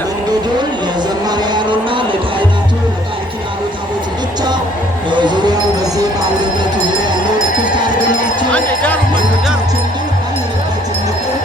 መንገዱን ለዘማሪያኑና ለካህናቱ ለቃል ኪዳኑ ታቦት ብቻ ዙሪያው በዚህ በአንድነቱ ዙሪያ ያለው ክፍት አድርገላቸው ችን ግን ባለንበት ንቁም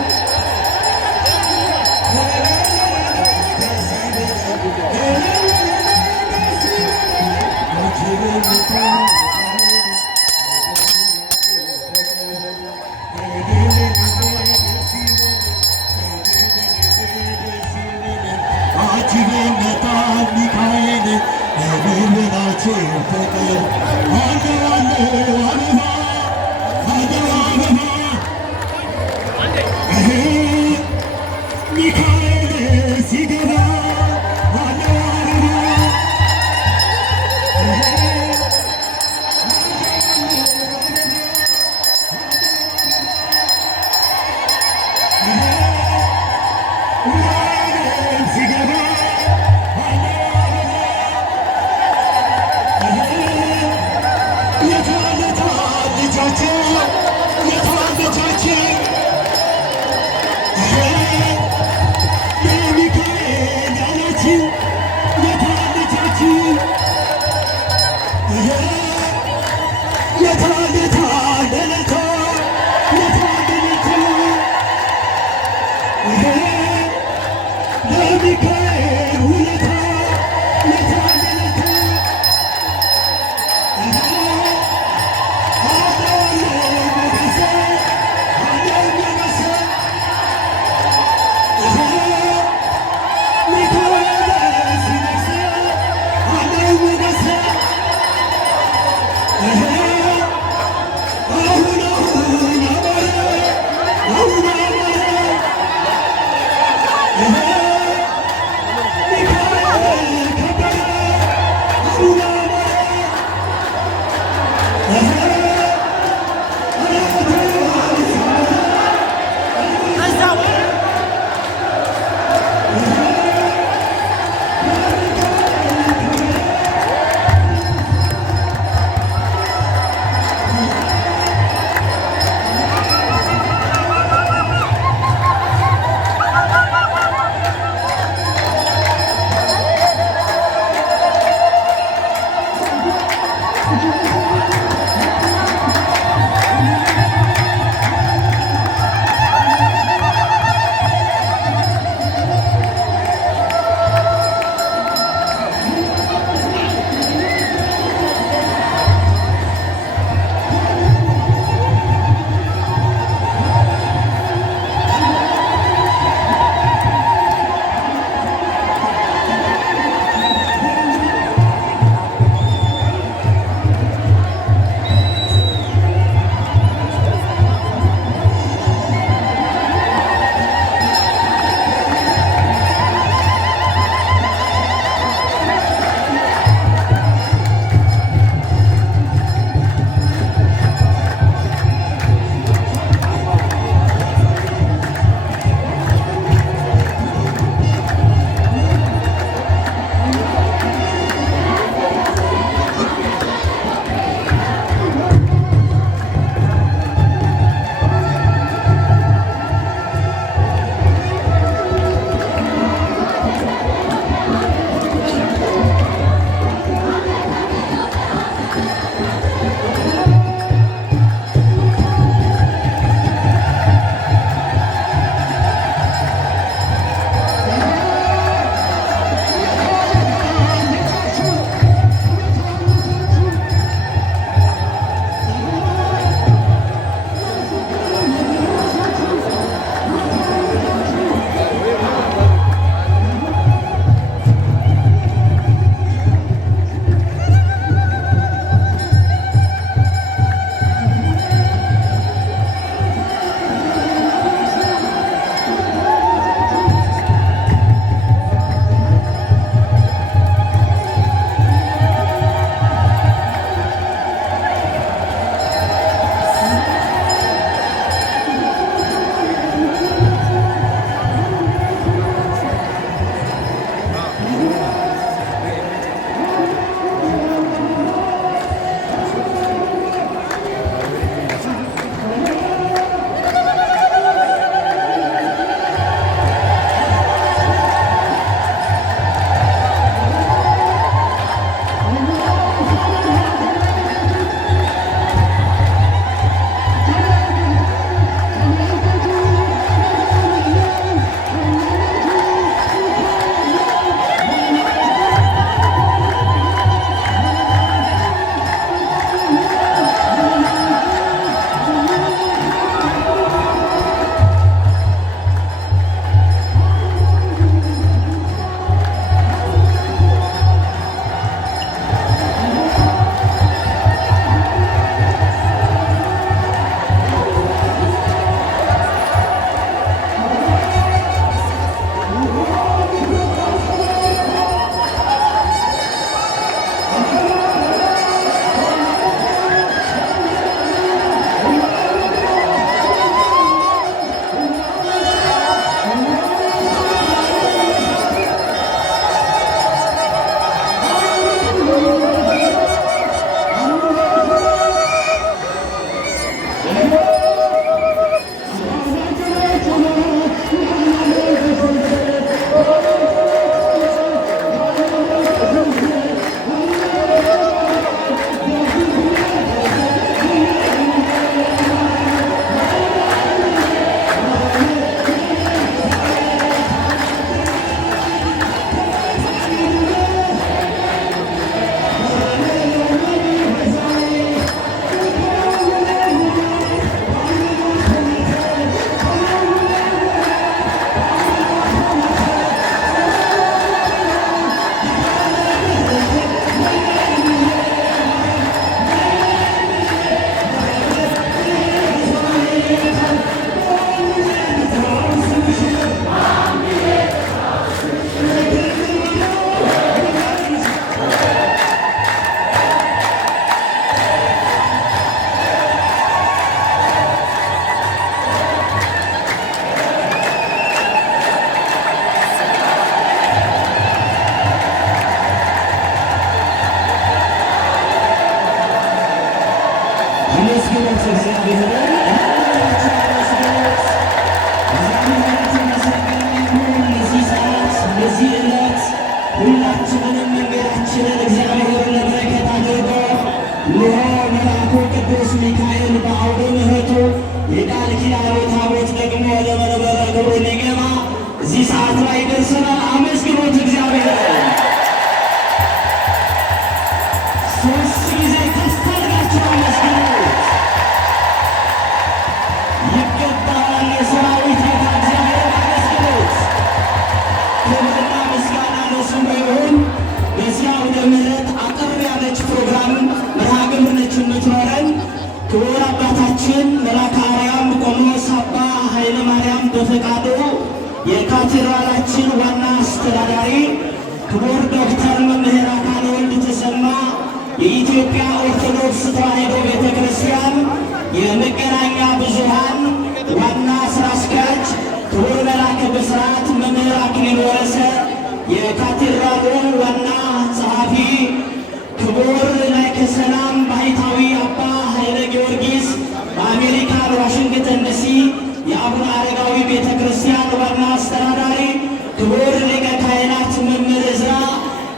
ወደ መንበረ ክብሩ ሊገባ እዚህ ሰዓት ላይ ደርሰናል። አመስግኑት እግዚአብሔር። ሶስት ጊዜ ተስተርጋችሁ አመስግኑት። ይገባዋል። የሰራዊት ጌታ እግዚአብሔር አመስግኑት። ክብርና ምስጋና ለስሙ ይሁን። በዚያ ወደ ምሕረት አጠር ያለች ፕሮግራም መርሃ ግብር ነች የምትኖረን። ክቡር አባታችን መልአከ አርያም ቆሞስ አባ ኃይለ ማርያም በፈቃዱ የካቴድራላችን ዋና አስተዳዳሪ፣ ክቡር ዶክተር መምህር አካለ ወልድ ተሰማ የኢትዮጵያ ኦርቶዶክስ ተዋሕዶ ቤተ ክርስቲያን የመገናኛ ብዙኃን ዋና ሥራ አስኪያጅ፣ ክቡር መልአከ ብስራት መምህር አክሊሉ ወረሰ የካቴድራሉ ዋና ጸሐፊ፣ ክቡር ላይከ ሰላም ባሕታዊ አባ ኃይለ ጊዮርጊስ በአሜሪካን ዋሽንግተን ዲሲ የአቡነ አረጋዊ ቤተ ክርስቲያን ዋና አስተዳዳሪ፣ ክቡር ሊቀ ካህናት መምህር ዕዝራ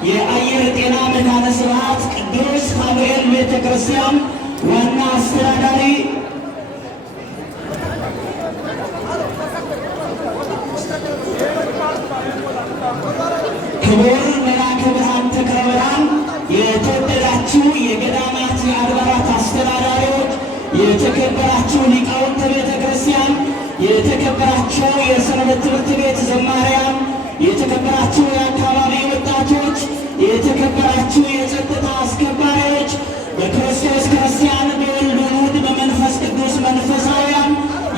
የአየር ጤና መካነ ስብሐት ቅዱስ ፋኑኤል ቤተ ክርስቲያን ዋና አስተዳዳሪ፣ ክቡር መልአከ ብርሃን ተክለ ብርሃን የተወደዳችሁ የገዳማት የአድባራት አስተዳዳሪዎች፣ የተከበራችሁ ሊቃውንተ ቤተ ክርስቲያን፣ የተከበራችሁ የሰንበት ትምህርት ቤት ዘማሪያን፣ የተከበራችሁ የአካባቢ ወጣቶች፣ የተከበራችሁ የጸጥታ አስከባሪዎች፣ በክርስቶስ ክርስቲያን በወልድ በውሉድ በመንፈስ ቅዱስ መንፈሳውያን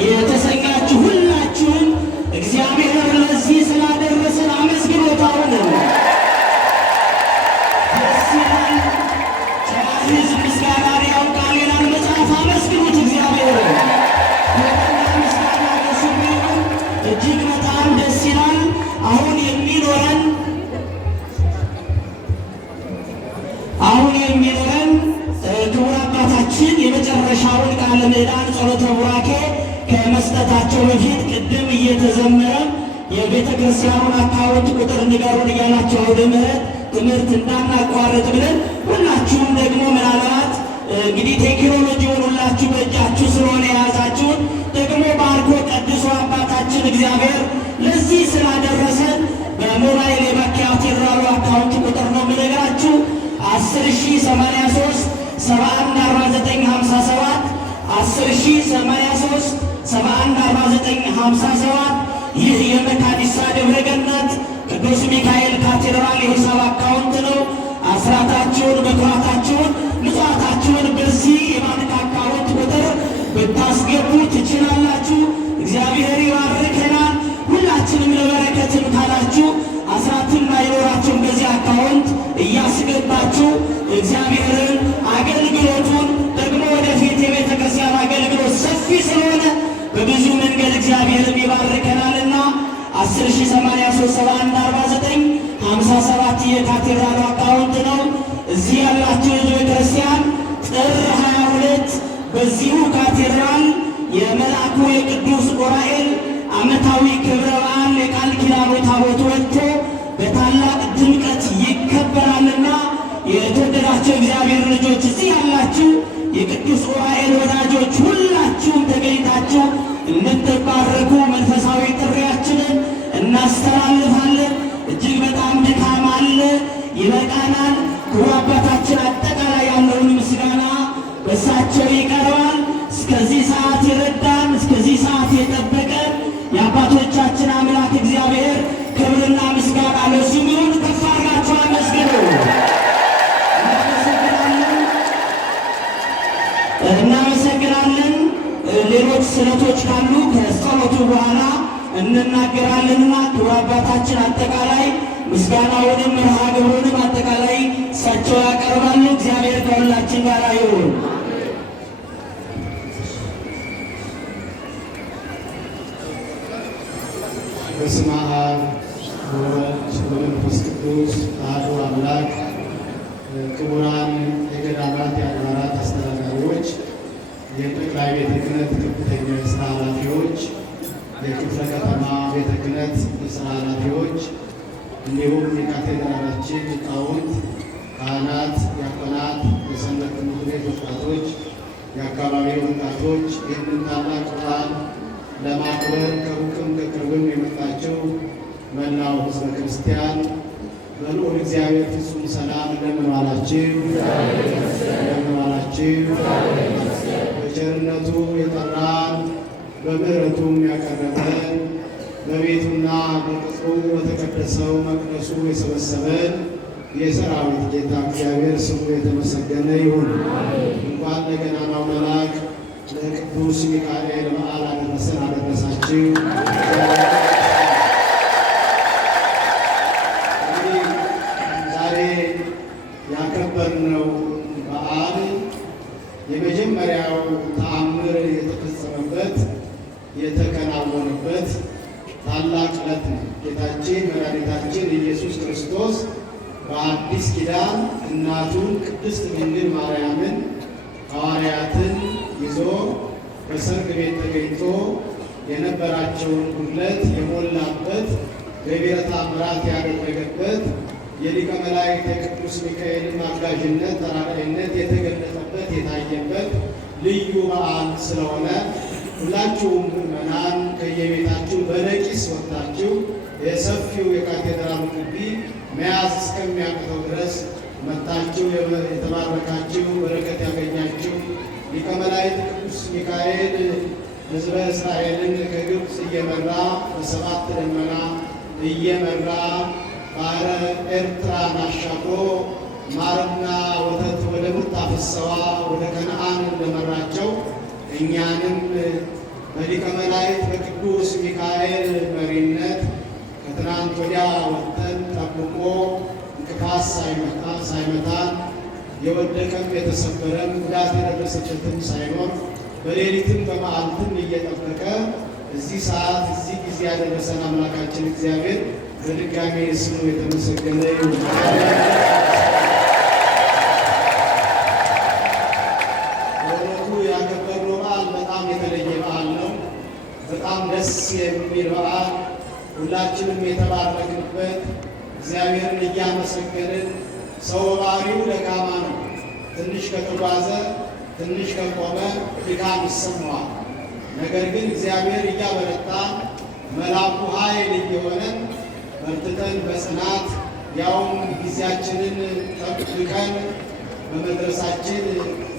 የተሰኛችሁ ሁላችሁም እግዚአብሔር ለዚህ ስላደረሰን አመስግኑት። አሁንም ደስ ይላል። ጨዋ ሕዝብ ምስጋናን ያውቃል ይላል መጽሐፍ። አመስግኑት እግዚአብሔር። ክብርና ምስጋና ለስሙ ይሁን። እጅግ በጣም ደስ ይላል። አሁን የሚኖረን ክቡር አባታችን የመጨረሻውን ቃለ ምዕዳን ጸሎተ ቡራኬ ከመስጠታቸው በፊት ቅድም እየተዘመረ የቤተ ክርስቲያኑን አካውንት ቁጥር ንገሩን እያላቸው አውደ ምሕረት ትምህርት እንዳናቋርጥ ብለን ሁላችሁም ደግሞ ምናልባት እንግዲህ ቴክኖሎጂውን ሁላችሁ በእጃችሁ ስለሆነ የያዛችሁን ደግሞ ባርኮ ቀድሶ አባታችን እግዚአብሔር ለዚህ ስላደረሰን በሞባይል የካቴድራሉ አካውንት ቁጥር ነው የምነግራችሁ 10,083 714957 10,083 714957 ይህ የመካኒሳ ደብረ ገነት ቅዱስ ሚካኤል ካቴድራል የሂሳብ አካውንት ነው። አስራታችሁን፣ በኩራታችሁን፣ ምጽዋታችሁን በዚህ የባንክ አካውንት ቁጥር ብታስገቡ ትችላላችሁ። እግዚአብሔር ይባርከናል። ሁላችንም ለበረከትም ካላችሁ አስራትም አይኖራችሁም በዚህ አካውንት እያስገባችሁ እግዚአብሔርን አገልግሎቱን ደግሞ ወደፊት የቤተ ክርስቲያን አገልግሎት ሰፊ ስለሆነ በብዙ መንገድ እግዚአብሔርም ይባርከናልና 10,083 የካቴድራሉ አካውንት ነው። እዚህ ያላችሁ የቤተ ክርስቲያን ጥር 22 በዚሁ ካቴድራል የመልአኩ የቅዱስ ዑራኤል ዓመታዊ ክብረ በዓል የቃል ኪዳኑ ታቦት ወጥቶ በታላቅ ድምቀት ይከበራልና የተወደዳችሁ እግዚአብሔር ልጆች እዚህ ያላችሁ የቅዱስ ዑራኤል ወዳጆች ሁላችሁም ተገኝታችሁ እንድትባረኩ መንፈሳዊ ጥሪያችንን እናስተላልፋለን። እጅግ በጣም ድካም አለ፣ ይበቃናል። ክቡር አባታችን አጠቃላይ ያለውን ምስጋና በእሳቸው ይቀርባል። እስከዚህ ሰዓት የረዳን እስከዚህ ሰዓት የጠበቀን የአባቶቻችን አምላክ እግዚአብሔር ክብርና ምስጋና ለስሙ ይሁን። ከፍ አድርጋችሁ አመስግኑ። እናመሰግናለን። ሌሎች ስዕለቶች ካሉ ከጸሎቱ በኋላ እንናገራለንና ክቡር አባታችን አጠቃላይ ምስጋናውንም መርሃ ግብሩንም አጠቃላይ እሳቸው ያቀርባሉ። እግዚአብሔር ከሁላችን ጋር ይሁን። በስመ አብ ወወልድ ወመንፈስ ቅዱስ አሐዱ አምላክ። ክቡራን የገዳማት የአድባራት አስተዳዳሪዎች፣ የጠቅላይ ቤተ ክህነት ከፍተኛ የሥራ ኃላፊዎች፣ የክፍለ ከተማ ቤተ ክህነት የሥራ ኃላፊዎች፣ እንዲሁም የካቴድራላችን ሊቃውንት፣ ካህናት፣ ዲያቆናት፣ የሰንበት ትምህርት ቤት ወጣቶች፣ የአካባቢ ወጣቶች ይህንን ታላቅ በዓል ለማክበር ለማክበር ከሩቅም ከቅርብም የመጣችው መላው ሕዝበ ክርስቲያን በልዑል እግዚአብሔር ፍጹም ሰላም እንደምን ዋላችሁ? እንደምን ዋላችሁ? በቸርነቱ የጠራን በምሕረቱም ያቀረበን በቤቱና በቅጥሩ በተቀደሰው መቅደሱ የሰበሰበን የሰራዊት ጌታ እግዚአብሔር ስሙ የተመሰገነ ይሁን። እንኳን ለገናናው መልአክ ለቅዱስ ሚካኤል በዓል አደረሰን አደረሳችሁ። እንግዲህ ዛሬ ያከበርነው በዓል የመጀመሪያው ተአምር የተፈጸመበት የተከናወነበት ታላቅ ዕለት ነው። ጌታችን መድኃኒታችን ኢየሱስ ክርስቶስ በአዲስ ኪዳን እናቱን ቅድስት ድንግል ማርያምን ሐዋርያትን ይዞ በሰርግ ቤት ተገኝቶ የነበራቸውን ጉድለት የሞላበት ገቢረ ተአምራት ያደረገበት የሊቀ መላእክት የቅዱስ ሚካኤልን አጋዥነት ተራዳኢነት የተገለጠበት የታየበት ልዩ በዓል ስለሆነ ሁላችሁም ምዕመናን ከየቤታችሁ በነቂስ ወጥታችሁ የሰፊው የካቴድራሉ ግቢ መያዝ እስከሚያቅተው ድረስ መጥታችሁ የተባረካችሁ በረከት ያገኛችሁ ሊቀ መላእክት ቅዱስ ሚካኤል ሕዝበ እስራኤልን ከግብፅ እየመራ በሰባት ደመና እየመራ ባሕረ ኤርትራን አሻግሮ ማርና ወተት ወደምታፈሰዋ ወደ ከነዓን እንደመራቸው እኛንም በሊቀ መላእክት በቅዱስ ሚካኤል መሪነት ከትናንት ወዲያ ወጥተን ጠብቆ እንቅፋት ሳይመታን የወደቀም የተሰበረም ጉዳት የደረሰበትም ሳይኖር በሌሊትም በመዓልትም እየጠበቀ እዚህ ሰዓት እዚህ ጊዜ ያደረሰን አምላካችን እግዚአብሔር በድጋሜ ስሙ የተመሰገነ ይሁን። በእውነቱ ያከበርነው በዓል በጣም የተለየ በዓል ነው። በጣም ደስ የሚል በዓል፣ ሁላችንም የተባረክንበት እግዚአብሔርን እያመሰገንን ሰው ባህሪው ደካማ ነው። ትንሽ ከተጓዘ ትንሽ ከቆመ ድካም ይሰማዋል። ነገር ግን እግዚአብሔር እያበረታን መልአኩ ኃይል እየሆነን በርትተን በጽናት ያውም ጊዜያችንን ጠብቀን በመድረሳችን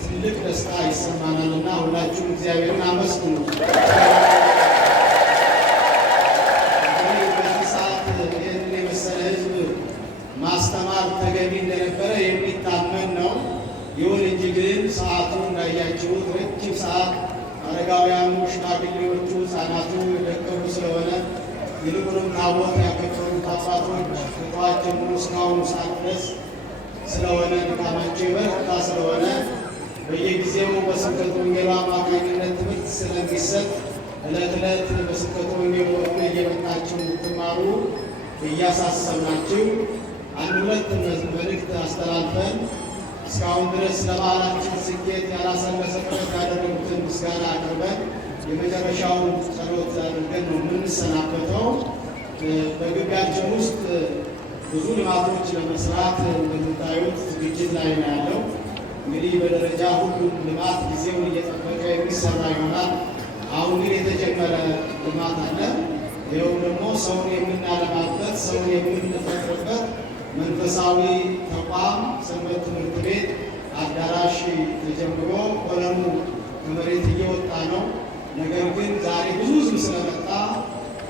ትልቅ ደስታ ይሰማናልና ሁላችሁም እግዚአብሔርን አመስግኑ። በዚህ ሰዓት ይህንን የመሰለ ሕዝብ ማስተማር ተገቢ እንደነበረ የሚታመን ነው። ይሁን እንጂ ግን ሰዓቱ እንዳያችሁት ረጅም ሰዓት አረጋውያኑ፣ ሽማግሌዎቹ፣ ሕፃናቱ የደከሙ ስለሆነ ይልቁንም ታቦት ያከበሩት አባቶች ከጠዋት ጀምሮ እስካሁኑ ሰዓት ድረስ ስለሆነ ድካማቸው የበረታ ስለሆነ በየጊዜው በስብከተ ወንጌሉ አማካኝነት ትምህርት ስለሚሰጥ ዕለት ዕለት በስብከተ ወንጌሉ እየመጣችሁ እንድትማሩ እያሳሰብናችሁ አንድ ሁለት መልእክት አስተላልፈን እስካሁን ድረስ ለበዓላችን ስኬት ያላሰለሰ ጥረት ያደረጉትን ምስጋና አቅርበን የመጨረሻውን ጸሎት አድርገን ነው የምንሰናበተው። በግቢያችን ውስጥ ብዙ ልማቶች ለመስራት እንደምታዩት ዝግጅት ላይ ነው ያለው። እንግዲህ በደረጃ ሁሉም ልማት ጊዜውን እየጠበቀ የሚሰራ ይሆናል። አሁን ግን የተጀመረ ልማት አለ። ይኸውም ደግሞ ሰውን የምናለማበት ሰውን የምንፈጥርበት መንፈሳዊ ተቋም ሰንበት ትምህርት ቤት አዳራሽ ተጀምሮ ኮለኑ ከመሬት እየወጣ ነው። ነገር ግን ዛሬ ብዙ ሕዝብ ስለመጣ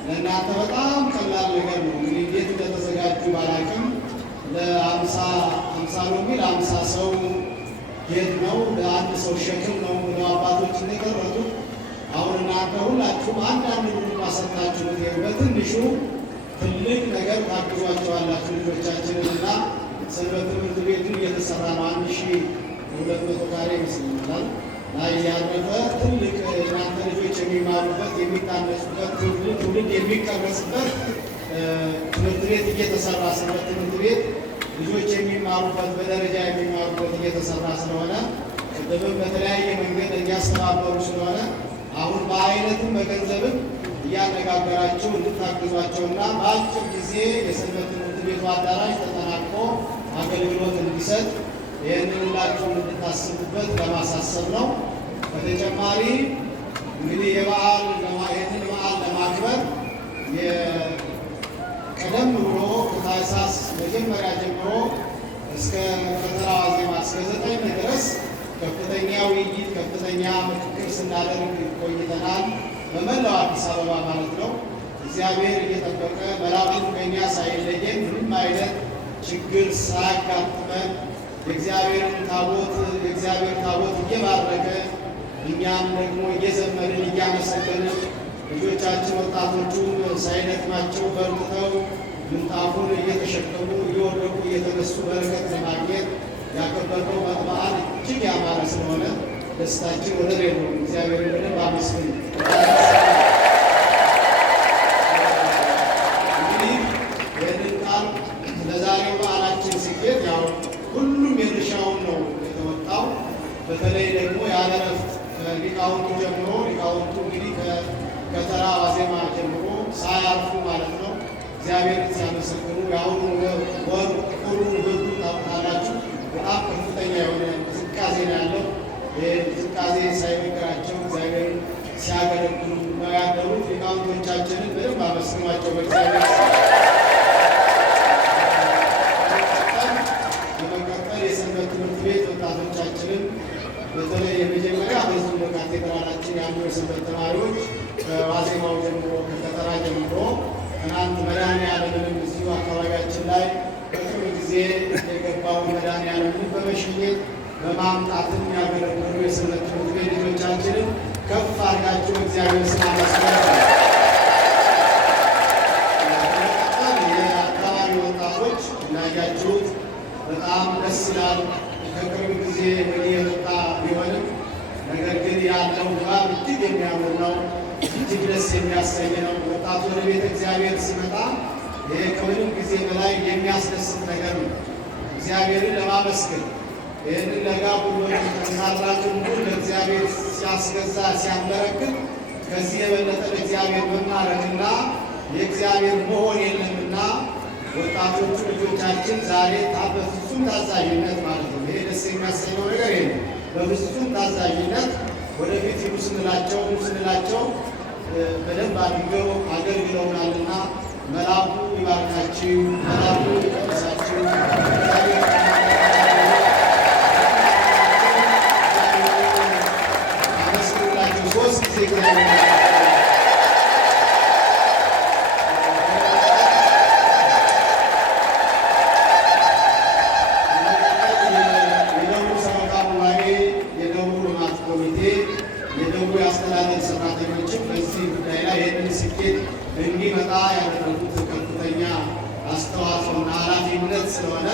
ለእናንተ በጣም ቀላል ነገር ነው። እንግዲህ እንዴት እንደተዘጋጁ ባላቅም ለ50 ሎሚ ለ50 ሰው ጌጥ ነው፣ ለአንድ ሰው ሸክም ነው ብለው አባቶች እንደቀረጡት አሁን እናንተ ሁላችሁም አንዳንድ ብር ማሰጣችሁ በትንሹ ትልቅ ነገር ታግዟቸዋላችሁ ልጆቻችንን እና ሰንበት ትምህርት ቤቱ እየተሰራ ነው። 1200 ካሬ ይመስለኛል ላይ ያረፈ ትልቅ እናንተ ልጆች የሚማሩበት የሚታነጹበት ትውልድ የሚቀረጽበት ትምህርት ቤት እየተሰራ ሰንበት ትምህርት ቤት ልጆች የሚማሩበት በደረጃ የሚማሩበት እየተሰራ ስለሆነ ቅድምም በተለያየ መንገድ እያስተባበሩ ስለሆነ አሁን በአይነትም በገንዘብም እያነጋገራችሁ እንድታግዟቸውና በአጭር ጊዜ የሰንበት ትምህርት ቤቱ አዳራሽ ተጠናቅቆ አገልግሎት እንዲሰጥ ይህንን ሁላችሁ እንድታስቡበት ለማሳሰብ ነው። በተጨማሪ እንግዲህ ይህንን በዓል ቀደም ብሎ ከታኅሳስ መጀመሪያ ጀምሮ እስከ ከተራ ዋዜማ እስከ 9 ድረስ ከፍተኛ ውይይት ከፍተኛ ምክክር ስናደርግ ቆይተናል። በመላው አዲስ አበባ ማለት ነው። እግዚአብሔር እየጠበቀ መላኩን ከእኛ ሳይለየን ምንም አይነት ችግር ሳያጋጥመን የእግዚአብሔር ታቦት እየባረከ እኛም ደግሞ እየዘመርን እያመሰገንን ልጆቻችን ወጣቶቹም ሳይደክማቸው በርትተው ምንጣፉን እየተሸከሙ እየወደቁ እየተነሱ በረከት ለማግኘት ያከበርነው በዓል እጅግ ያማረ ስለሆነ ደስታችን ወደር የለውም። እግዚአብሔር ምንም አመስግን። እንግዲህ ይህንን ቃል ለዛሬው በዓላችን ስኬት ያው ሁሉም የድርሻውን ነው የተወጣው። በተለይ ደግሞ ያለ እረፍት ሊቃውንቱ ጀምሮ ሊቃውንቱ እንግዲህ ከተራ ዋዜማ ጀምሮ ሳያርፉ ማለት ነው እግዚአብሔርን ሲያመሰግኑ የአሁኑ ወር ጥቁሩን ብርዱ ታውቃላችሁ። በጣም ከፍተኛ የሆነ እንቅስቃሴ ነው ያለው። ይህ እንቅስቃሴ ሳይበግራቸው እግዚአብሔርን ሲያገለግሉ ነው ያደሩት። ሊቃውንቶቻችንን በደንብ አመስግኗቸው በእግዚአብሔር በመቀጠል የሰንበት ትምህርት ቤት ወጣቶቻችንን በተለይ የመጀመሪያ በዚሁ በካቴድራላችን ያሉ የሰንበት ተማሪዎች ከዋዜማው ጀምሮ ከከተራ ጀምሮ ትናንት መድኃኔዓለምንም እዚሁ አካባቢያችን ላይ በቅርብ ጊዜ የገባውን መድኃኔዓለምን በመሸኘት በማምጣትም ያገለገሉ የሰንበት ትምህርት ቤት ልጆቻችንን ከፍ አድርጋችሁ እግዚአብሔር ስም አመስግኑ። በመቀጠል የአካባቢ ወጣቶች እንዳያችሁት በጣም ደስ ይላል። ከቅርብ ጊዜ ወዲህ የመጣ ቢሆንም ነገር ግን ያለው ድባብ እጅግ የሚያምር ነው። እጅግ ደስ የሚያሰኝ ነው። ወጣቱ ወደ ቤተ እግዚአብሔር ሲመጣ ይሄ ከምንም ጊዜ በላይ የሚያስደስት ነገር ነው። እግዚአብሔርን ለማመስገን ይህንን ለጋ ጉልበቱ ጠንካራችን ሁሉ ለእግዚአብሔር ሲያስገዛ ሲያንበረክት ከዚህ የበለጠ ለእግዚአብሔር መማረክና የእግዚአብሔር መሆን የለምና ወጣቶቹ ልጆቻችን ዛሬ በፍጹም ታዛዥነት ማለት ነው። ይሄ ደስ የሚያሰኘው ነገር የለም። በፍጹም ታዛዥነት ወደፊት ሂዱ ስንላቸው በደንብ አድርገው አገልግለውናልና መልአኩ ይባርካችሁ፣ መልአኩ ይቀድሳችሁ። አመስግኑላቸው 3 ጊዜ የአስተዳደር ሰራተኞችም በዚህ ጉዳይ ላይ ይህንን ስኬት እንዲመጣ ያደረጉት ከፍተኛ አስተዋጽኦና ኃላፊነት ስለሆነ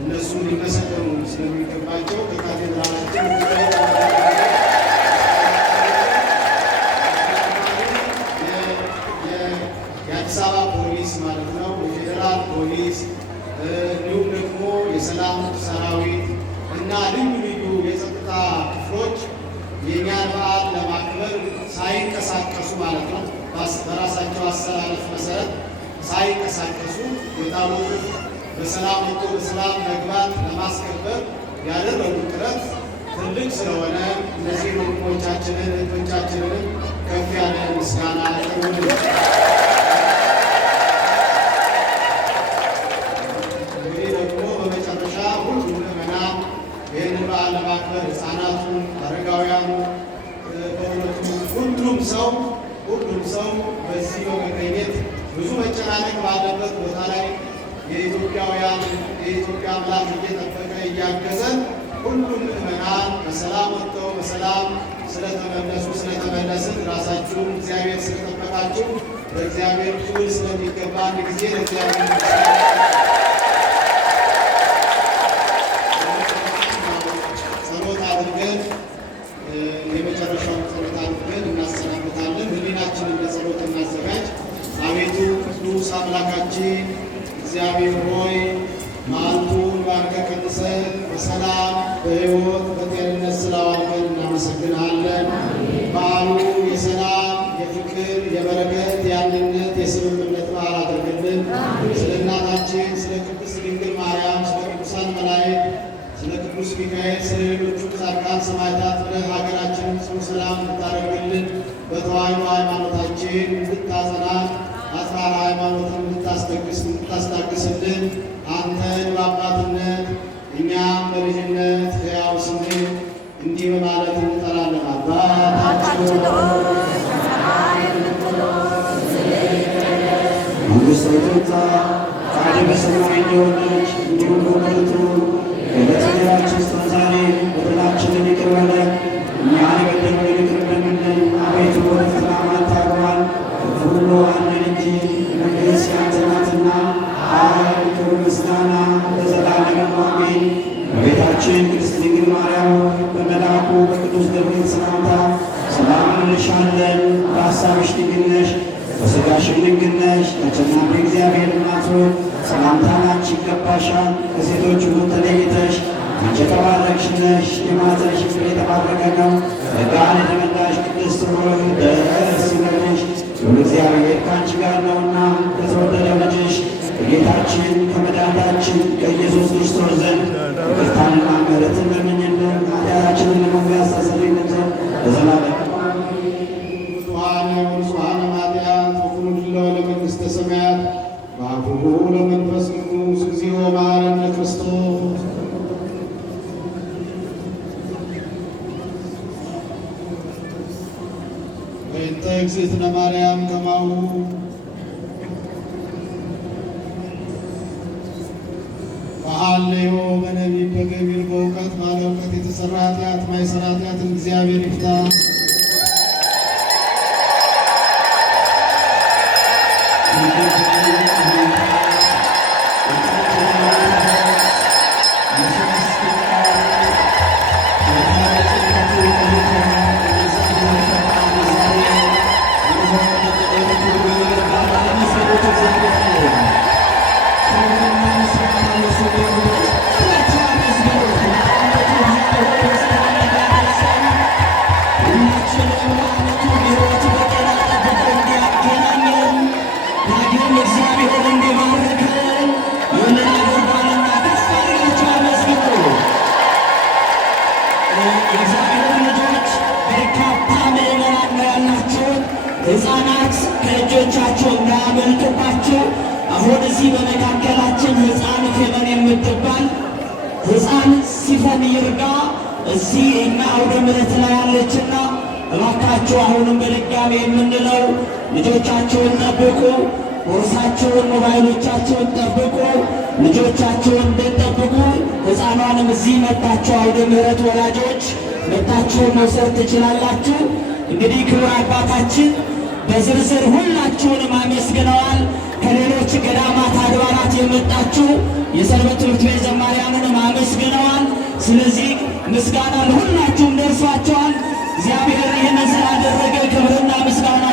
እነሱ ሊመሰገኑ ስለሚገባቸው ከካቴድራላችን የአዲስ አበባ ፖሊስ ማለት ነው፣ የፌዴራል ፖሊስ እንዲሁም ደግሞ የሰላም ሰራዊት እና ልዩ ልዩ የጸጥታ ክፍሎች የእኛን በዓል ለማክበር ሳይንቀሳቀሱ ማለት ነው በራሳቸው አሰላለፍ መሰረት ሳይንቀሳቀሱ የታቦቱ በሰላም ወጥቶ በሰላም መግባት ለማስከበር ያደረጉት ጥረት ትልቅ ስለሆነ እነዚህ ወንድሞቻችንን እህቶቻችንን ከፍ ያለ ምስጋና ያቀርቡልን። እንግዲህ ደግሞ በመጨረሻ ሁሉም ምዕመናን ይህንን በዓል ለማክበር ሕፃናቱ፣ አረጋውያኑ በእውነቱ ሁሉም ሰው በዚህ በመገኘት ብዙ መጨናነቅ ባለበት ቦታ ላይ የኢትዮጵያ አምላክ እየጠበቀ እያገዘን ሁሉም ምዕመናን በሰላም ወጥተው በሰላም ስለተመለስን ራሳችሁን እግዚአብሔር ስለጠበቃችሁ ለእግዚአብሔር ክብር ስለሚገባ አንድ ጊዜ ለእግዚአብሔር ጸሎት አድርገን የመጨረሻውን ጸሎት አድርገን እናሰናበታለን። ሕሊናችንን ለጸሎት እናዘጋጅ። አቤቱ ቅዱስ አምላካችን እግዚአብሔር ሆይ መዓልቱን ባርከህ ቀድሰህ በሰላም በሕይወት በጤንነት ስላዋልከን እናመሰግንሃለን። በዓሉ የሰላም የፍቅር የበረከት የአንድነት የስምምነት በዓል አድርግልን። ስለ እናታችን ስለ ቅድስት ድንግል ማርያም ስለ ቅዱሳን መላእክት ስለ ቅዱስ ሚካኤል ስለ ሌሎቹ ጻድቃን ሰማዕታት ብለህ ሀገራችንን ጽኑ ሰላም እንድታደርግልን በተዋሕዶ ሃይማኖታችን እንድታጸናት አጽራረ ሃይማኖትን እንድታስደግስ የሆነች እንዲሁም በምሕረቱ በበደላችን ዛሬ በደላችንን ይቅር በለን እኛን የበደሉንን ይቅር እንደምንል። አቤቱ ወደ ፈተና አታግባን ከሁሉ አድነን እንጂ መንግሥት ያንተ ናትና ኃይል፣ ክብር፣ ምስጋና ለዘላለሙ አሜን። እመቤታችን ቅድስት ድንግል ማርያም በመልአኩ በቅዱስ ገብርኤል ሰላምታ ሰላም እንልሻለን። በሐሳብሽ ድንግል ነሽ፣ በሥጋሽም ድንግል ነሽ። ከአሸናፊ እግዚአብሔር እናት ሆይ ሰላምታ ላንቺ ይገባሻል። ከሴቶች ሁሉ ተለይተሽ አንቺ የተባረክሽ ነሽ፣ የማኅፀንሽ ፍሬ የተባረከ ነው። ጸጋን የተመላሽ ቅድስት ሆይ ደስ ይበልሽ፣ ልዑል እግዚአብሔር ከአንቺ ጋር ነውና ከተወደደው ልጅሽ ከጌታችን ከመድኃኒታችን ከኢየሱስ ክርስቶስ ዘንድ ይቅርታንና ምሕረትን ለምኝልን ኃጢአታችንን ሁሉ ያስተሰርይልን ዘንድ ለዘላለሙ ንጹሐነ ኃጢአት ወኩሉ ለመንግሥተ ሰማያት በአፉሁ ለመንፈስ ቅዱስ እግዚኦ መሐረነ ክርስቶስ። በእንተ እግዝእትነ ማርያም ከማሁ በሐልዮ በነቢብ በገቢር በእውቀት ባለ እውቀት የተሠራ ኃጢአት ማይሠራ ኃጢአትን እግዚአብሔር ይፍታ። ሕፃናት ከእጆቻቸው እንዳያመልጡባቸው። አሁን እዚህ በመካከላችን ሕፃን ፌመን የምትባል ሕፃን ሲፈን ይርጋ እዚህ እኛ አውደ ምሕረት ላይ ያለችና እባካችሁ አሁንም በድጋሚ የምንለው ልጆቻቸውን ጠብቁ፣ ቦርሳቸውን ሞባይሎቻቸውን ጠብቁ፣ ልጆቻቸውን እንድጠብቁ። ሕፃኗንም እዚህ መጣችሁ አውደ ምሕረት ወላጆች መጣችሁ መውሰድ ትችላላችሁ። እንግዲህ ክቡር አባታችን በዝርዝር ሁላችሁንም አመስግነዋል። ከሌሎች ገዳማት አድባራት የመጣችሁ የሰንበት ትምህርት ቤት ዘማሪያንንም አመስግነዋል። ስለዚህ ምስጋና ለሁላችሁም ደርሷቸዋል። እግዚአብሔር ይህንን ስላደረገ ክብርና ምስጋና